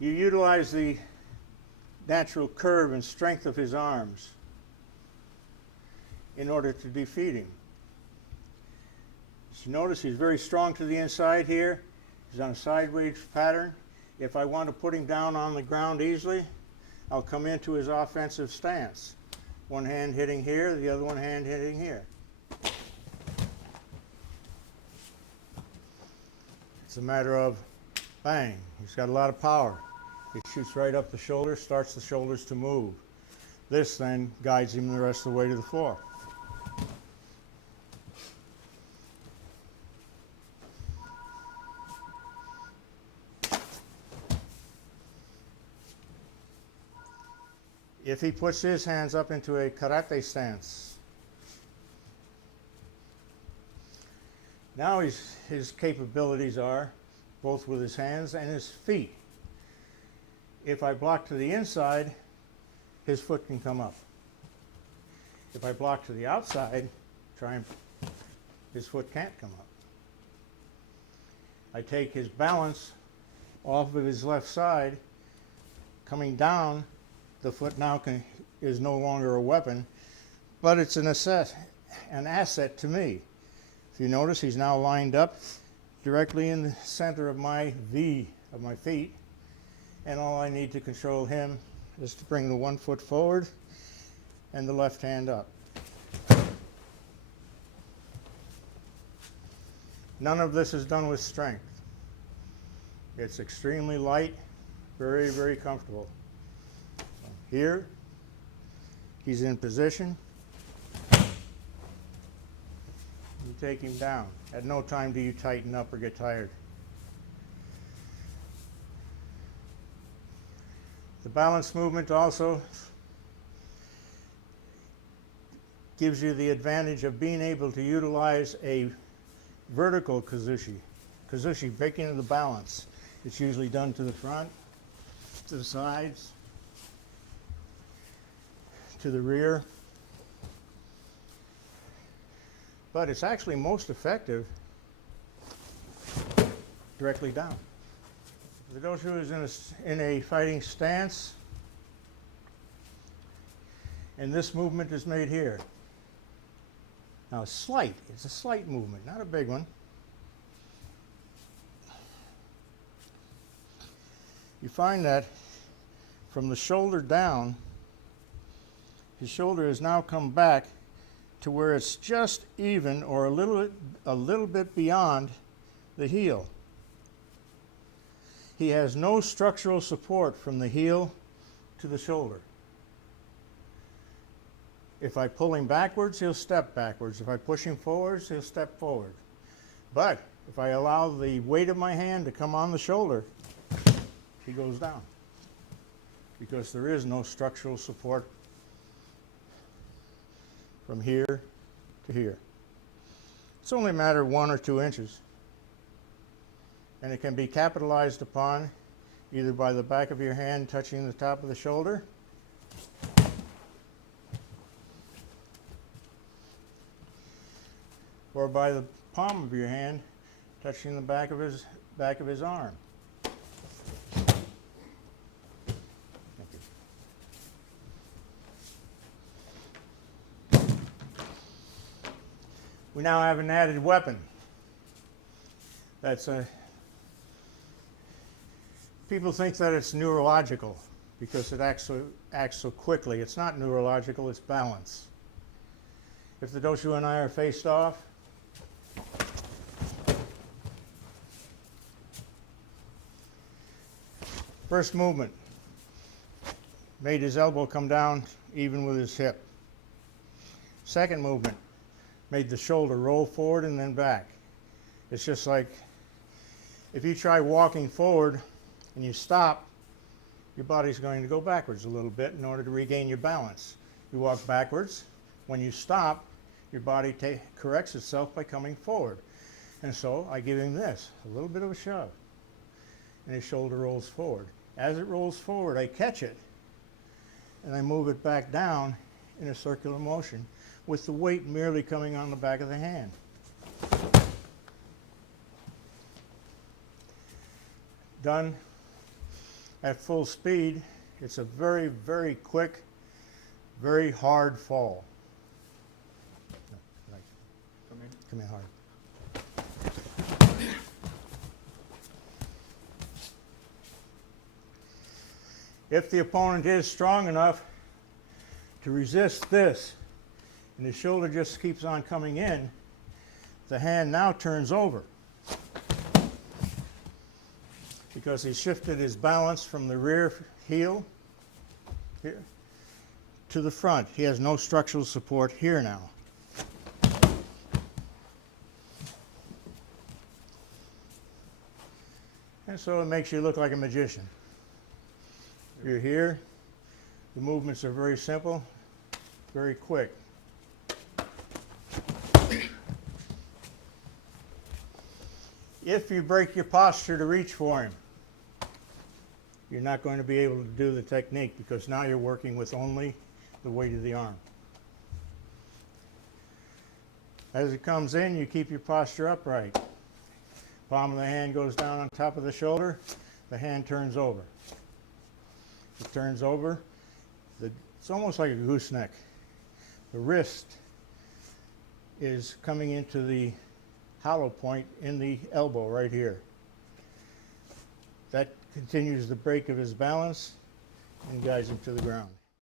You utilize the natural curve and strength of his arms in order to defeat him. As you notice, he's very strong to the inside here. He's on a sideways pattern. If I want to put him down on the ground easily, I'll come into his offensive stance. One hand hitting here, the other one hand hitting here. It's a matter of bang. He's got a lot of power. It shoots right up the shoulder, starts the shoulders to move. This then guides him the rest of the way to the floor. If he puts his hands up into a karate stance, now his capabilities are both with his hands and his feet. If I block to the inside, his foot can come up. If I block to the outside, his foot can't come up. I take his balance off of his left side, coming down. The foot now is no longer a weapon, but it's an asset to me. If you notice, he's now lined up directly in the center of my V of my feet, and all I need to control him is to bring the one foot forward and the left hand up. None of this is done with strength. It's extremely light, very, very comfortable. Here, he's in position. You take him down. At no time do you tighten up or get tired. The balance movement also gives you the advantage of being able to utilize a vertical Kuzushi. Kuzushi, breaking the balance. It's usually done to the front, to the sides, to the rear, but it's actually most effective directly down. The Doshu is in a fighting stance, and this movement is made here. Now it's a slight movement, not a big one. You find that from the shoulder down, his shoulder has now come back to where it's just even or a little bit beyond the heel. He has no structural support from the heel to the shoulder. If I pull him backwards, he'll step backwards. If I push him forwards, he'll step forward. But if I allow the weight of my hand to come on the shoulder, he goes down because there is no structural support from here to here. It's only a matter of 1 or 2 inches. And it can be capitalized upon either by the back of your hand touching the top of the shoulder, or by the palm of your hand touching the back of his arm. We now have an added weapon. People think that it's neurological because it acts so quickly. It's not neurological, it's balance. If the Doshu and I are faced off, first movement made his elbow come down even with his hip. Second movement made the shoulder roll forward and then back. It's just like if you try walking forward and you stop, your body's going to go backwards a little bit in order to regain your balance. You walk backwards. When you stop, your body corrects itself by coming forward. And so I give him this, a little bit of a shove, and his shoulder rolls forward. As it rolls forward, I catch it, and I move it back down in a circular motion with the weight merely coming on the back of the hand. Done at full speed, it's a very, very quick, very hard fall. Come in hard. If the opponent is strong enough to resist this, and the shoulder just keeps on coming in, the hand now turns over because he shifted his balance from the rear heel here to the front. He has no structural support here now. And so it makes you look like a magician. You're here. The movements are very simple, very quick. If you break your posture to reach for him, you're not going to be able to do the technique because now you're working with only the weight of the arm. As it comes in, you keep your posture upright. Palm of the hand goes down on top of the shoulder. The hand turns over. It turns over. It's almost like a gooseneck. The wrist is coming into the hollow point in the elbow right here. That continues the break of his balance and guides him to the ground.